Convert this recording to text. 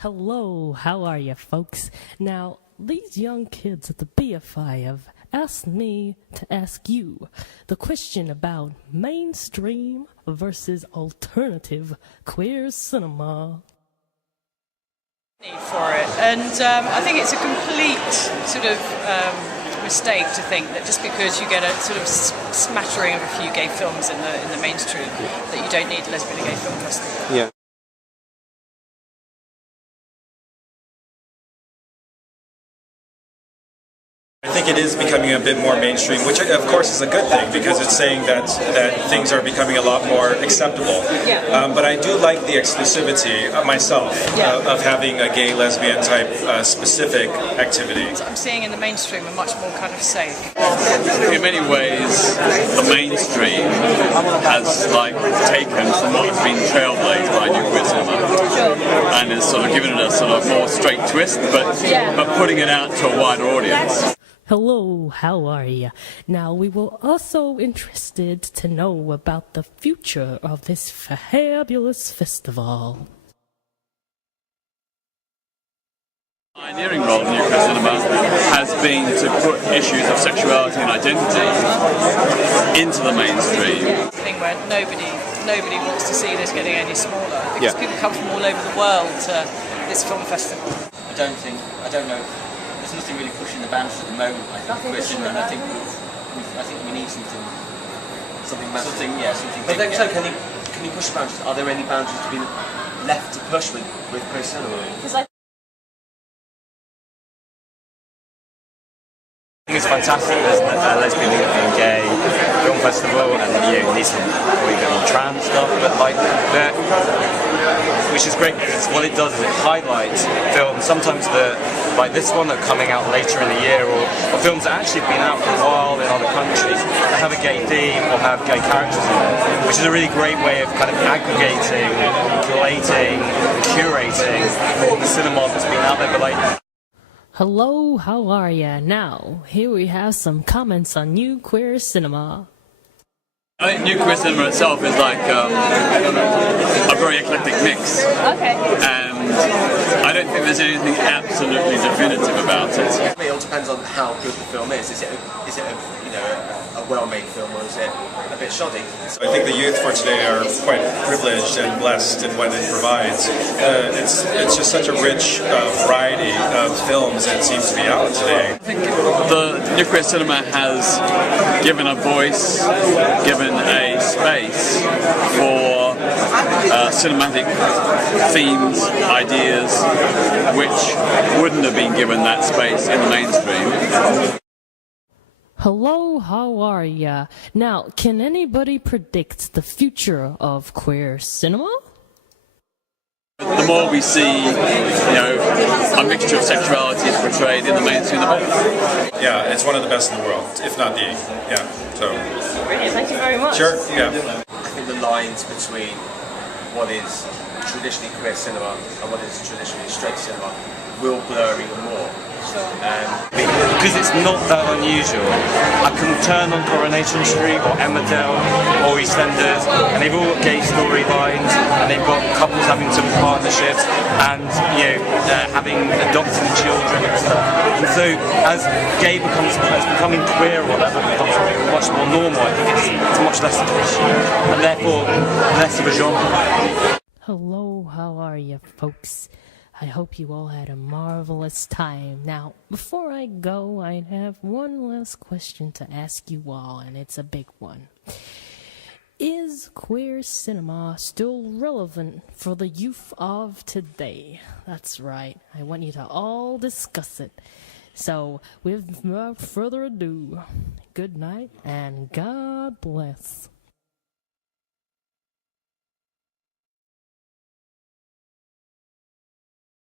Hello, how are you, folks? Now, these young kids at the BFI have asked me to ask you the question about mainstream versus alternative queer cinema. For it, and I think it's a complete sort of mistake to think that just because you get a sort of smattering of a few gay films in the mainstream, that you don't need Lesbian and Gay Film Festival. Yeah. I think it is becoming a bit more mainstream, which of course is a good thing because it's saying that things are becoming a lot more acceptable. Yeah. But I do like the exclusivity myself of having a gay, lesbian type specific activity. I'm seeing in the mainstream are much more kind of safe. In many ways, the mainstream has taken from what has been trailblazed by New Queer Cinema and has sort of given it a sort of more straight twist, but putting it out to a wider audience. Hello, how are you? Now, we were also interested to know about the future of this fabulous festival. The pioneering role of New Queer Cinema has been to put issues of sexuality and identity into the mainstream. Thing where nobody wants to see this getting any smaller because people come from all over the world to this film festival. I don't know. There's nothing really pushing the boundaries at the moment. I think and I think we need something massive. Something. But then, so can you push boundaries? Are there any boundaries to be left to push with queer cinema? I think it's fantastic there's a lesbian and gay film festival, and you need some probably a bit more trans stuff, but which is great because what it does is it highlights films, sometimes like this one that are coming out later in the year, or films that actually have been out for a while in other countries that have a gay theme or have gay characters in it, which is a really great way of kind of aggregating, collating, curating all the cinema that's been out there. But Hello, how are ya? Now, here we have some comments on New Queer Cinema. I think New Queer Cinema itself is like a very eclectic mix. Okay. And I don't think there's anything absolutely definitive about it. It all depends on how good the film is. Is it a well-made film, or is it a bit shoddy? I think the youth for today are quite privileged and blessed in what it provides. It's just such a rich variety of films that seems to be out today. I think the New Queer Cinema has given a voice, given a space for cinematic themes, ideas, which wouldn't have been given that space in the mainstream. Hello, how are ya? Now, can anybody predict the future of queer cinema? The more we see, a mixture of sexualities portrayed in the mainstream, the better. Yeah, it's one of the best in the world, if not the. So. Brilliant, thank you very much. Sure. Yeah. I think the lines between what is traditionally queer cinema and what is traditionally straight cinema will blur even more. Because it's not that unusual. I can turn on Coronation Street or Emmerdale or EastEnders, and they've all got gay storylines, and they've got couples having some partnerships, and having adopted children and stuff. And so, as gay as becoming queer or whatever becomes much more normal, I think it's much less of an issue, and therefore less of a genre. Hello, how are you, folks? I hope you all had a marvelous time. Now, before I go, I have one last question to ask you all, and it's a big one. Is queer cinema still relevant for the youth of today? That's right. I want you to all discuss it. So, without further ado, good night and God bless.